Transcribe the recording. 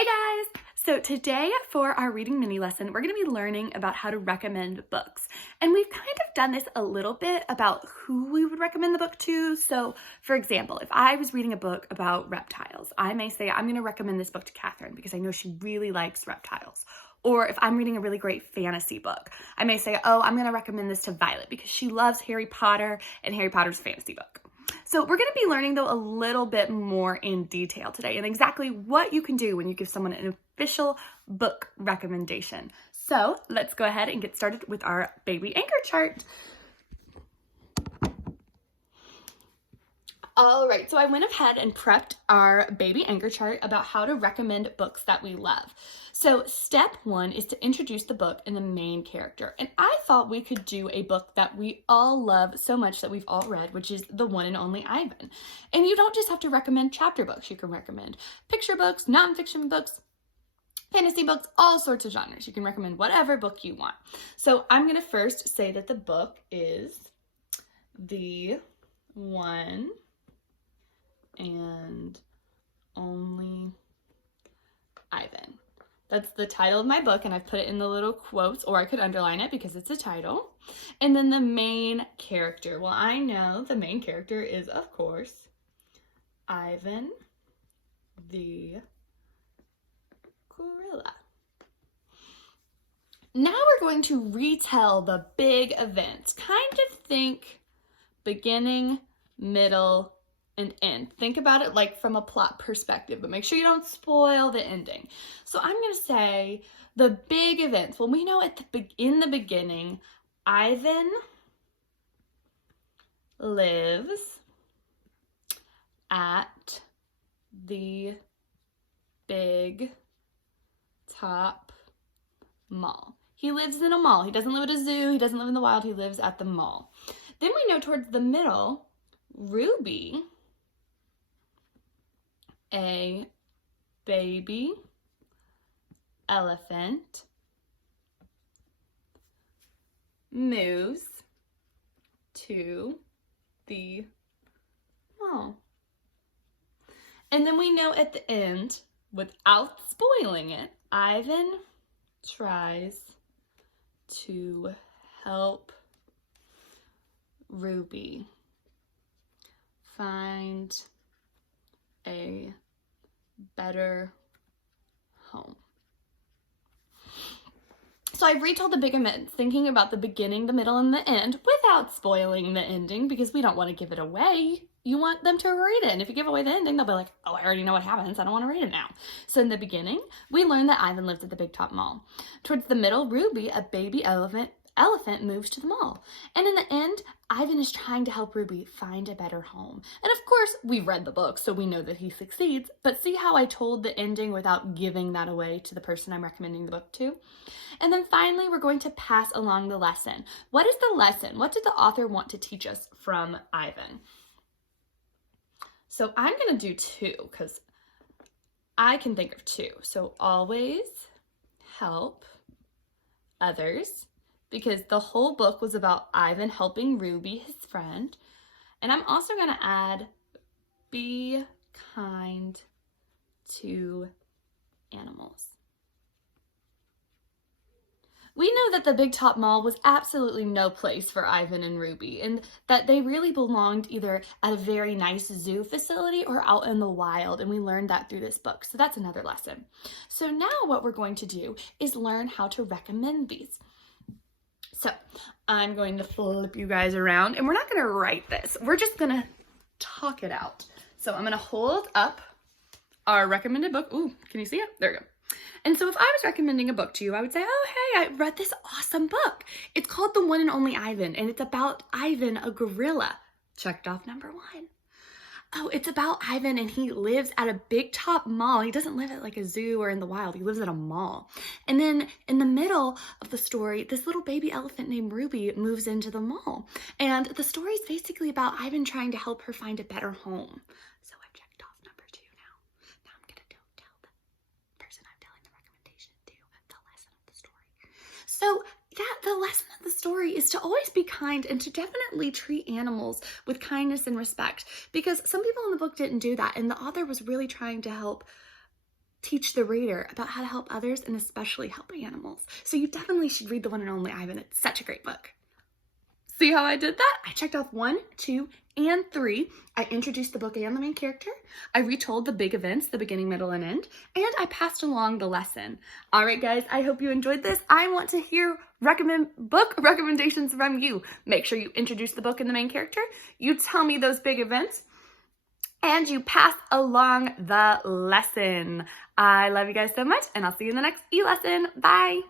Hey guys! So today for our reading mini lesson, we're going to be learning about how to recommend books. And we've kind of done this a little bit about who we would recommend the book to. So for example, if I was reading a book about reptiles, I may say, I'm going to recommend this book to Catherine because I know she really likes reptiles. Or if I'm reading a really great fantasy book, I may say, oh, I'm going to recommend this to Violet because she loves Harry Potter and Harry Potter's fantasy book. So we're going to be learning, though, a little bit more in detail today and exactly what you can do when you give someone an official book recommendation. So let's go ahead and get started with our baby anchor chart. All right, so I went ahead and prepped our baby anchor chart about how to recommend books that we love. So step one is to introduce the book and the main character. And I thought we could do a book that we all love so much that we've all read, which is The One and Only Ivan. And you don't just have to recommend chapter books. You can recommend picture books, nonfiction books, fantasy books, all sorts of genres. You can recommend whatever book you want. So I'm going to first say that the book is The One and Only Ivan. That's the title of my book, and I've put it in the little quotes, or I could underline it because it's a title. And then the main character. Well, I know the main character is, of course, Ivan the gorilla. Now we're going to retell the big events. Kind of think beginning, middle, and end. Think about it like from a plot perspective, but make sure you don't spoil the ending. So I'm going to say the big events. Well, we know in the beginning, Ivan lives at the big top mall. He lives in a mall. He doesn't live at a zoo. He doesn't live in the wild. He lives at the mall. Then we know towards the middle, Ruby, a baby elephant, moves to the mall. And then we know at the end, without spoiling it, Ivan tries to help Ruby find a better home. So I've retold the big events, thinking about the beginning, the middle, and the end without spoiling the ending because we don't want to give it away. You want them to read it. And if you give away the ending, they'll be like, oh, I already know what happens. I don't want to read it now. So in the beginning, we learned that Ivan lives at the Big Top Mall. Towards the middle, Ruby, a baby elephant, moves to the mall. And in the end, Ivan is trying to help Ruby find a better home. And of course, we read the book, so we know that he succeeds. But see how I told the ending without giving that away to the person I'm recommending the book to? And then finally, we're going to pass along the lesson. What is the lesson? What did the author want to teach us from Ivan? So I'm going to do two because I can think of two. So always help others, because the whole book was about Ivan helping Ruby, his friend. And I'm also going to add be kind to animals. We know that the Big Top Mall was absolutely no place for Ivan and Ruby, and that they really belonged either at a very nice zoo facility or out in the wild, and we learned that through this book. So that's another lesson. So now what we're going to do is learn how to recommend these. So I'm going to flip you guys around, and we're not going to write this. We're just going to talk it out. So I'm going to hold up our recommended book. Ooh, can you see it? There we go. And so if I was recommending a book to you, I would say, oh, hey, I read this awesome book. It's called The One and Only Ivan, and it's about Ivan, a gorilla. Checked off number one. Oh, it's about Ivan, and he lives at a Big Top Mall. He doesn't live at like a zoo or in the wild. He lives at a mall. And then in the middle of the story, this little baby elephant named Ruby moves into the mall. And the story is basically about Ivan trying to help her find a better home. So I've checked off number two now. Now I'm going to tell the person I'm telling the recommendation to the lesson of the story. So yeah, the lesson of the story is to always be kind and to definitely treat animals with kindness and respect, because some people in the book didn't do that, and the author was really trying to help teach the reader about how to help others and especially help animals. So you definitely should read The One and Only Ivan. It's such a great book. See how I did that? I checked off 1, 2, and 3. I introduced the book and the main character. I retold the big events, the beginning, middle, and end. And I passed along the lesson. All right, guys, I hope you enjoyed this. I want to hear book recommendations from you. Make sure you introduce the book and the main character. You tell me those big events. And you pass along the lesson. I love you guys so much, and I'll see you in the next e-lesson. Bye.